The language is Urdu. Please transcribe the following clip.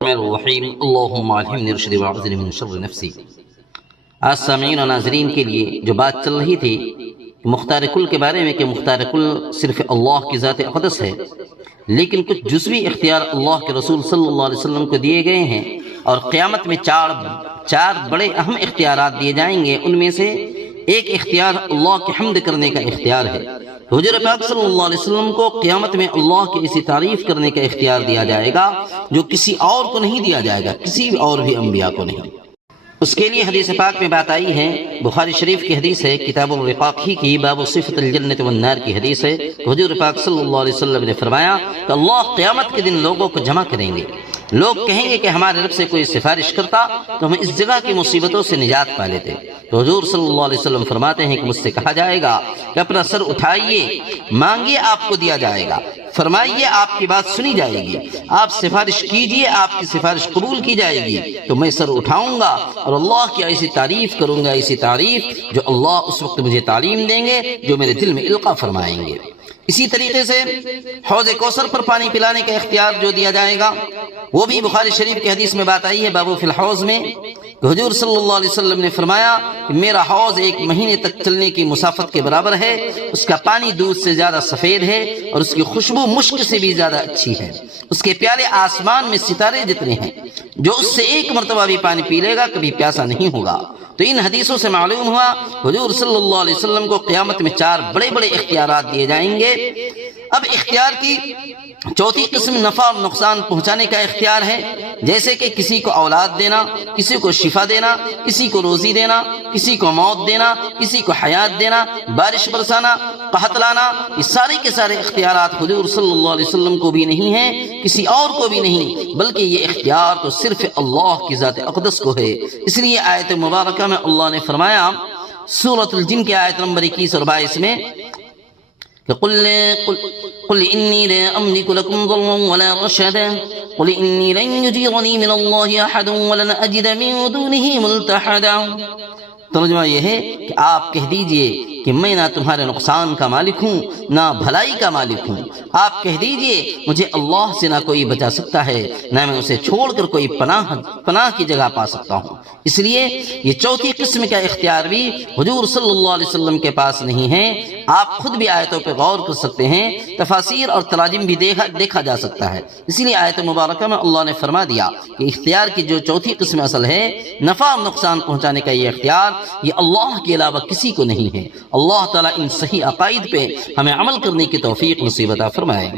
الرحیم اللہم الہمنی رشدی واعوذنی من شر نفسی۔ آج سامعین و ناظرین کے لیے جو بات چل رہی تھی مختار کل کے بارے میں کہ مختار کل صرف اللہ کی ذات اقدس ہے، لیکن کچھ جزوی اختیار اللہ کے رسول صلی اللہ علیہ وسلم کو دیے گئے ہیں، اور قیامت میں چار بڑے اہم اختیارات دیے جائیں گے۔ ان میں سے ایک اختیار اللہ کی حمد کرنے کا اختیار ہے۔ حضور پاک صلی اللہ علیہ وسلم کو قیامت میں اللہ کی ایسی تعریف کرنے کا اختیار دیا جائے گا جو کسی اور کو نہیں دیا جائے گا، کسی اور بھی انبیاء کو نہیں۔ اس کے لیے حدیث پاک میں بات آئی ہے، بخاری شریف کی حدیث ہے، کتاب الرقاق ہی کی باب صفت الجنت والنار کی حدیث ہے۔ حضور پاک صلی اللہ علیہ وسلم نے فرمایا کہ اللہ قیامت کے دن لوگوں کو جمع کریں گے، لوگ کہیں گے کہ ہمارے رب سے کوئی سفارش کرتا تو ہم اس جگہ کی مصیبتوں سے نجات پا لیتے۔ تو حضور صلی اللہ علیہ وسلم فرماتے ہیں کہ مجھ سے کہا جائے گا کہ اپنا سر اٹھائیے، مانگیے آپ کو دیا جائے گا، فرمائیے آپ کی بات سنی جائے گی، آپ سفارش کیجئے آپ کی سفارش قبول کی جائے گی۔ تو میں سر اٹھاؤں گا اور اللہ کی ایسی تعریف کروں گا، ایسی تعریف جو اللہ اس وقت مجھے تعلیم دیں گے، جو میرے دل میں القا فرمائیں گے۔ اسی طریقے سے حوض کوثر پر پانی پلانے کا اختیار جو دیا جائے گا، وہ بھی بخاری شریف کی حدیث میں بات آئی ہے، باب فی الحوض میں، کہ حضور صلی اللہ علیہ وسلم نے فرمایا کہ میرا حوض 1 مہینے تک چلنے کی مسافت کے برابر ہے، اس کا پانی دودھ سے زیادہ سفید ہے اور اس کی خوشبو مشک سے بھی زیادہ اچھی ہے، اس کے پیالے آسمان میں ستارے جتنے ہیں، جو اس سے 1 مرتبہ بھی پانی پی لے گا کبھی پیاسا نہیں ہوگا۔ تو ان حدیثوں سے معلوم ہوا حضور صلی اللہ علیہ وسلم کو قیامت میں 4 بڑے بڑے اختیارات دیے جائیں گے۔ اب اختیار کی چوتھی قسم نفع اور نقصان پہنچانے کا اختیار ہے، جیسے کہ کسی کو اولاد دینا، کسی کو شفا دینا، کسی کو روزی دینا، کسی کو موت دینا، کسی کو حیات دینا، بارش برسانا، قحط لانا۔ یہ سارے کے سارے اختیارات حضور صلی اللہ علیہ وسلم کو بھی نہیں ہیں، کسی اور کو بھی نہیں، بلکہ یہ اختیار تو صرف اللہ کی ذات اقدس کو ہے۔ اس لیے آیت مبارکہ میں اللہ نے فرمایا سورۃ الجن کی آیت نمبر 21 اور 22 میں کہ قل انی لا املک لکم ضرا ولا رشدا قل انی لن یجیرنی من اللہ احد ولن اجد من دونہ ملتحدا۔ ترجمہ یہ ہے کہ آپ کہہ دیجئے کہ میں نہ تمہارے نقصان کا مالک ہوں نہ بھلائی کا مالک ہوں۔ آپ کہہ دیجئے مجھے اللہ سے نہ کوئی بچا سکتا ہے، نہ میں اسے چھوڑ کر کوئی پناہ کی جگہ پا سکتا ہوں۔ اس لیے یہ چوتھی قسم کا اختیار بھی حضور صلی اللہ علیہ وسلم کے پاس نہیں ہے۔ آپ خود بھی آیتوں پہ غور کر سکتے ہیں، تفاسیر اور تراجم بھی دیکھا جا سکتا ہے۔ اسی لیے آیت مبارکہ میں اللہ نے فرما دیا کہ اختیار کی جو چوتھی قسم اصل ہے، نفع اور نقصان پہنچانے کا یہ اختیار، یہ اللہ کے علاوہ کسی کو نہیں ہے۔ اللہ تعالیٰ ان صحیح عقائد پہ ہمیں عمل کرنے کی توفیق نصیب عطا فرمائے۔